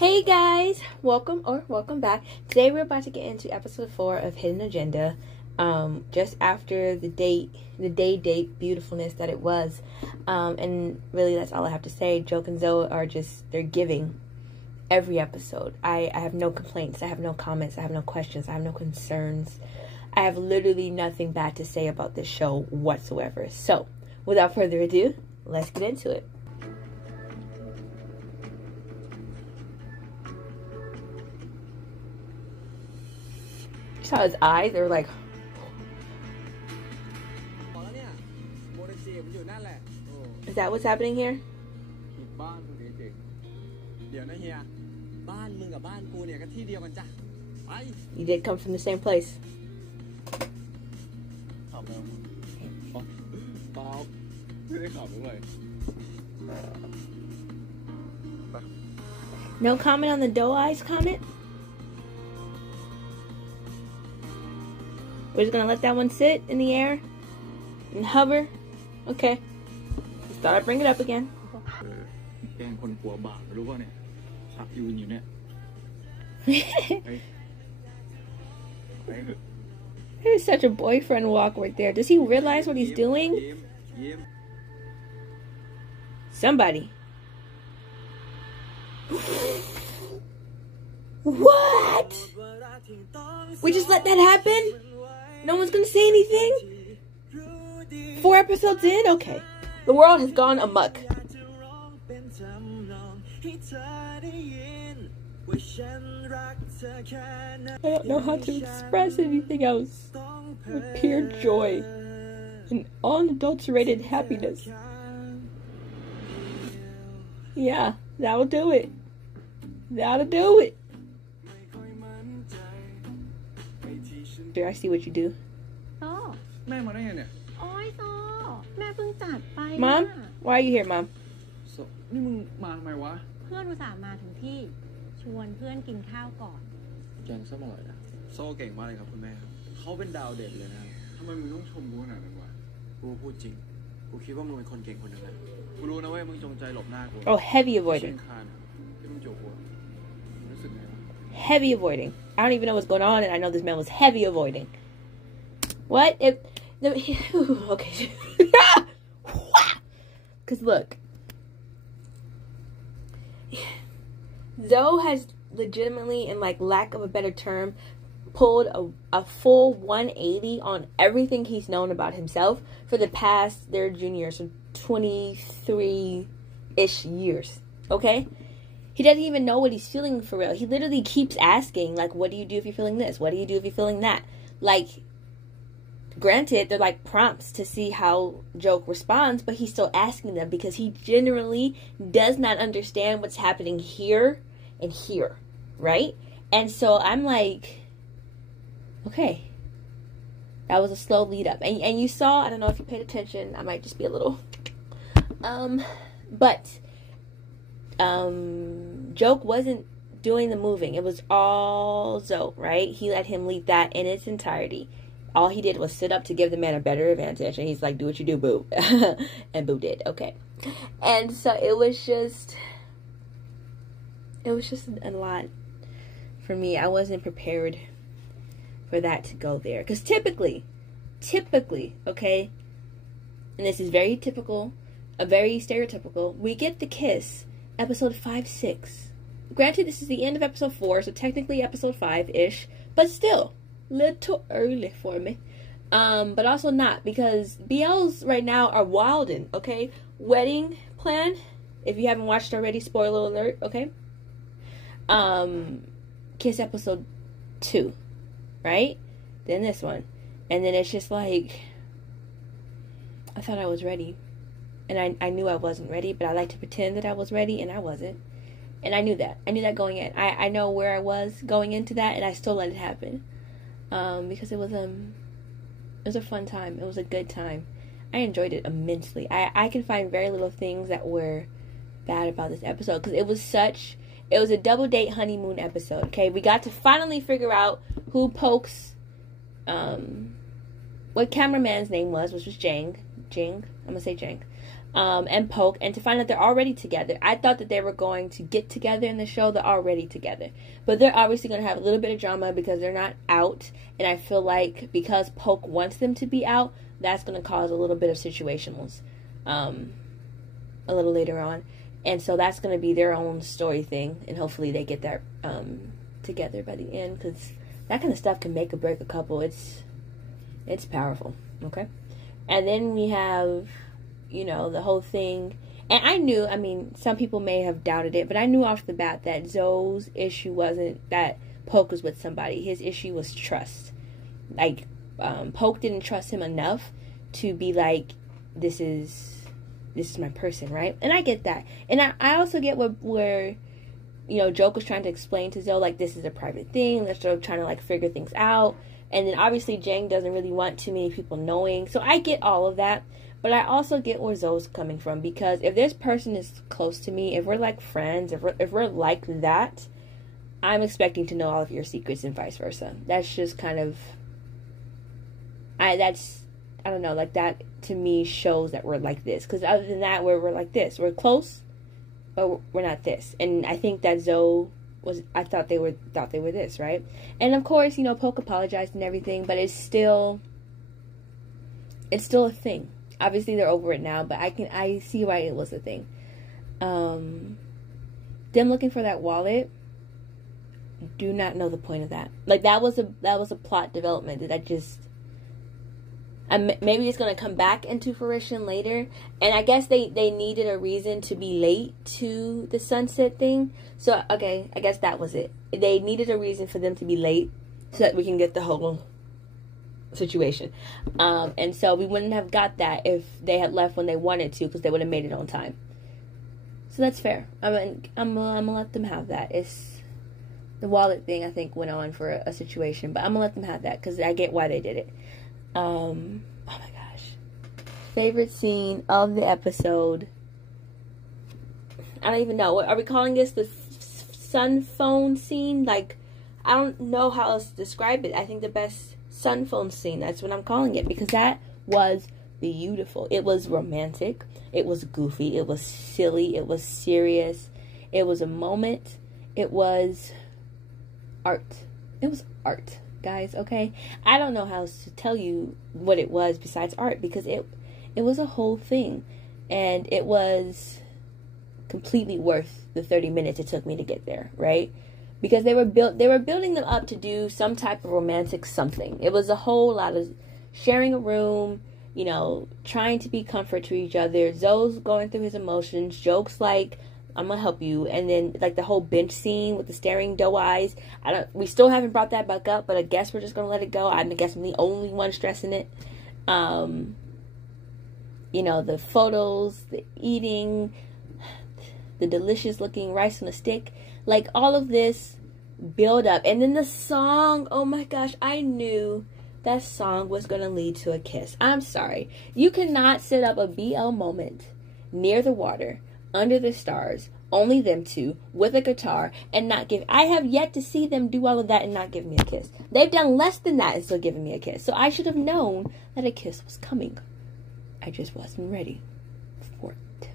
Hey guys, welcome back. Today we're about to get into episode 4 of Hidden Agenda. Just after the day date beautifulness that it was. And really that's all I have to say. Joke and Zoe are they're giving every episode. I have no complaints, I have no comments, I have no questions, I have no concerns. I have literally nothing bad to say about this show whatsoever. So, without further ado, let's get into it. Saw his eyes, they were like, is that what's happening here? You did come from the same place. No comment on the doe eyes comment? We're just gonna let that one sit in the air and hover. Okay. Just thought I'd bring it up again. There's such a boyfriend walk right there. Does he realize what he's doing? Somebody. What? We just let that happen? No one's gonna say anything? 4 episodes in? Okay. The world has gone amok. I don't know how to express anything else but pure joy and unadulterated happiness. Yeah, that'll do it. That'll do it. There, I see what you do. Mom, why are you here, Mom? นี่มึงมาทำไมวะ เพื่อนอุตส่าห์มาถึงที่ชวนเพื่อนกินข้าวก่อน แกงส้มอร่อยนะโซ่เก่งมากเลยครับคุณแม่ครับเขาเป็นดาวเด่นเลยนะทำไมมึงต้องชมกูขนาดนั้นวะกูพูดจริงกูคิดว่ามึงเป็นคนเก่งคนหนึ่งนะกูรู้นะเว้ยมึงจงใจหลบหน้ากู Oh, heavy avoiding. ที่มึงจูบกูรู้สึกไงวะ Heavy avoiding. I don't even know what's going on, and I know this man was heavy avoiding. What if? Okay. Because look, Zoe has legitimately, in like lack of a better term, pulled a full 180 on everything he's known about himself for the past, their junior, so 23-ish years. Okay? He doesn't even know what he's feeling for real. He literally keeps asking, like, what do you do if you're feeling this? What do you do if you're feeling that? Like, granted, they're like prompts to see how Joke responds, but he's still asking them because he generally does not understand what's happening here and here, right? And so I'm like, okay, that was a slow lead up. And you saw, I don't know if you paid attention, I might just be a little, Joke wasn't doing the moving. It was all Zoe, right? He let him lead that in its entirety. All he did was sit up to give the man a better advantage, and he's like, do what you do, boo. And boo did. Okay. And so it was just a lot for me. I wasn't prepared for that to go there. Because typically, okay, and this is very typical, very stereotypical, we get the kiss episode 5, 6. Granted, this is the end of episode 4, so technically episode 5-ish, but still, little early for me. But also not, because BLs right now are wildin', okay? Wedding plan, if you haven't watched already, spoiler alert, okay? Kiss episode 2, right? Then this one. And then it's just like, I thought I was ready. And I knew I wasn't ready, but I like to pretend that I was ready, and I wasn't. And I knew that. I knew that going in. I know where I was going into that, and I still let it happen. Because it was a fun time. It was a good time. I enjoyed it immensely. I can find very little things that were bad about this episode, because it was a double date honeymoon episode, okay? We got to finally figure out who Pok's, what cameraman's name was, which was Jeng. I'm gonna say Jeng. and Poke, and to find out they're already together. I thought that they were going to get together in the show. They're already together. But they're obviously going to have a little bit of drama because they're not out. And I feel like because Poke wants them to be out, that's going to cause a little bit of situationals a little later on. And so that's going to be their own story thing. And hopefully they get that together by the end, because that kind of stuff can make or break a couple. It's powerful. Okay? And then we have, you know, the whole thing. And I knew, I mean, some people may have doubted it, but I knew off the bat that Zoe's issue wasn't that Poke was with somebody. His issue was trust. Like, Poke didn't trust him enough to be like, this is my person, right? And I get that. And I also get where, you know, Joke was trying to explain to Zoe, like, this is a private thing. They're sort of trying to, like, figure things out. And then, obviously, Jeng doesn't really want too many people knowing. So I get all of that. But I also get where Zoe's coming from. Because if this person is close to me, if we're, like, friends, if we're like that, I'm expecting to know all of your secrets and vice versa. That's just kind of... I don't know, like, that to me shows that we're like this. Because other than that, we're like this. We're close, but we're not this. And I think that Zoe was, I thought they were this, right? And of course, you know, Poke apologized and everything, but it's still a thing. Obviously, they're over it now, but I see why it was a thing. Them looking for that wallet, do not know the point of that. Like, that was a plot development that I just... maybe it's going to come back into fruition later. And I guess they needed a reason to be late to the sunset thing. So, okay, I guess that was it. They needed a reason for them to be late so that we can get the whole situation. And so we wouldn't have got that if they had left when they wanted to, because they would have made it on time. So that's fair. I'm gonna let them have that. It's the wallet thing, I think, went on for a situation. But I'm going to let them have that because I get why they did it. Oh my gosh. Favorite scene of the episode. I don't even know. Are we calling this the sun phone scene? Like, I don't know how else to describe it. I think the best sun phone scene, that's what I'm calling it, because that was beautiful. It was romantic. It was goofy. It was silly. It was serious. It was a moment. It was art. It was art, guys, okay? I don't know how else to tell you what it was besides art, because it was a whole thing. And it was completely worth the 30 minutes it took me to get there, right? Because they were building them up to do some type of romantic something. It was a whole lot of sharing a room, you know, trying to be comfort to each other. Zoe's going through his emotions. Jokes like, I'm gonna help you. And then like the whole bench scene with the staring doe eyes. We still haven't brought that back up, but I guess we're just gonna let it go. I guess I'm the only one stressing it. You know, the photos, the eating, the delicious looking rice on a stick, like all of this build up. And then the song, oh my gosh, I knew that song was going to lead to a kiss. I'm sorry. You cannot set up a BL moment near the water, under the stars, only them two, with a guitar, and not give... I have yet to see them do all of that and not give me a kiss. They've done less than that and still giving me a kiss. So I should have known that a kiss was coming. I just wasn't ready for it.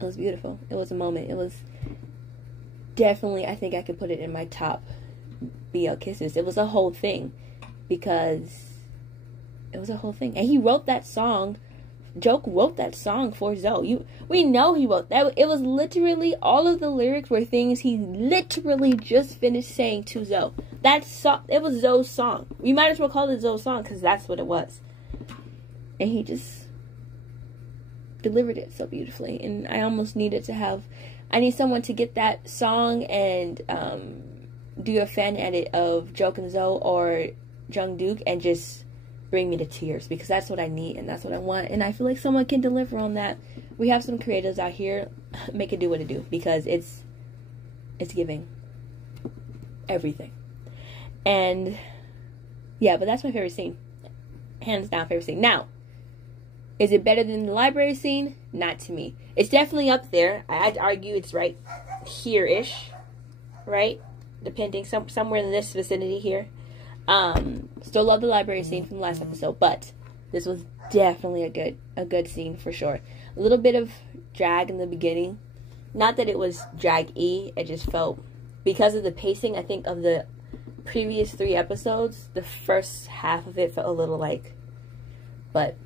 It was beautiful. It was a moment. It was definitely, I think I could put it in my top BL kisses. It was a whole thing, because it was a whole thing. And he wrote that song. Joke wrote that song for Zoe. We know he wrote that. It was literally, all of the lyrics were things he literally just finished saying to Zoe. That song, it was Zoe's song. We might as well call it Zoe's song, because that's what it was. And he just delivered it so beautifully. And I almost needed to have... I need someone to get that song and do a fan edit of Joke and Zoe or Jung Duke and just bring me to tears, because that's what I need and that's what I want. And I feel like someone can deliver on that. We have some creatives out here. Make it do what it do, because it's giving everything. And yeah, but that's my favorite scene. Hands down favorite scene. Now, is it better than the library scene? Not to me. It's definitely up there. I'd argue it's right here-ish. Right? Depending, somewhere in this vicinity here. Still love the library scene from the last episode. But this was definitely a good scene for sure. A little bit of drag in the beginning. Not that it was drag-y, it just felt, because of the pacing, I think, of the previous 3 episodes, the first half of it felt a little like, but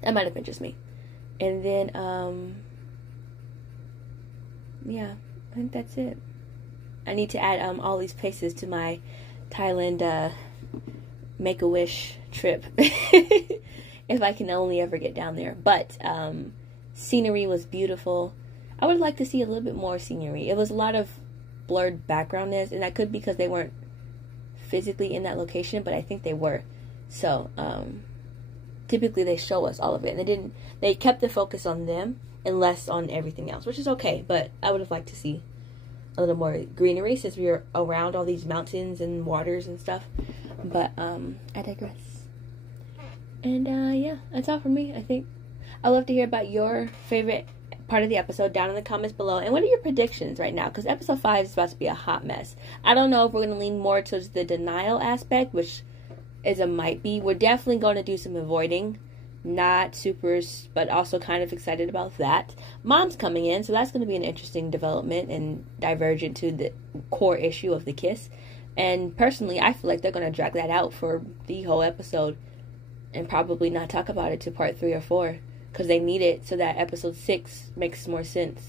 that might have been just me. And then, yeah, I think that's it. I need to add all these places to my Thailand Make-A-Wish trip. If I can only ever get down there. But scenery was beautiful. I would like to see a little bit more scenery. It was a lot of blurred backgroundness, and that could be because they weren't physically in that location, but I think they were. So typically they show us all of it, and they kept the focus on them and less on everything else, which is okay. But I would have liked to see a little more greenery since we were around all these mountains and waters and stuff. But I digress. And yeah, that's all from me, I think. I'd love to hear about your favorite part of the episode down in the comments below. And what are your predictions right now? Because episode 5 is about to be a hot mess. I don't know if we're going to lean more towards the denial aspect, which is a might be. We're definitely going to do some avoiding. Not super, but also kind of excited about that. Mom's coming in, so that's going to be an interesting development and divergent to the core issue of the kiss. And personally, I feel like they're going to drag that out for the whole episode and probably not talk about it to part 3 or 4. Because they need it so that episode 6 makes more sense.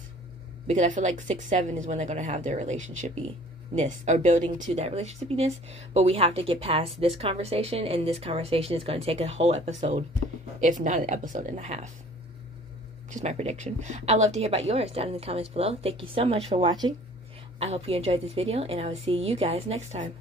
Because I feel like 6, 7 is when they're going to have their relationship-ness, or building to that relationship-ness. But we have to get past this conversation, and this conversation is going to take a whole episode, if not an episode and a half. Just my prediction. I'd love to hear about yours down in the comments below. Thank you so much for watching. I hope you enjoyed this video, and I will see you guys next time.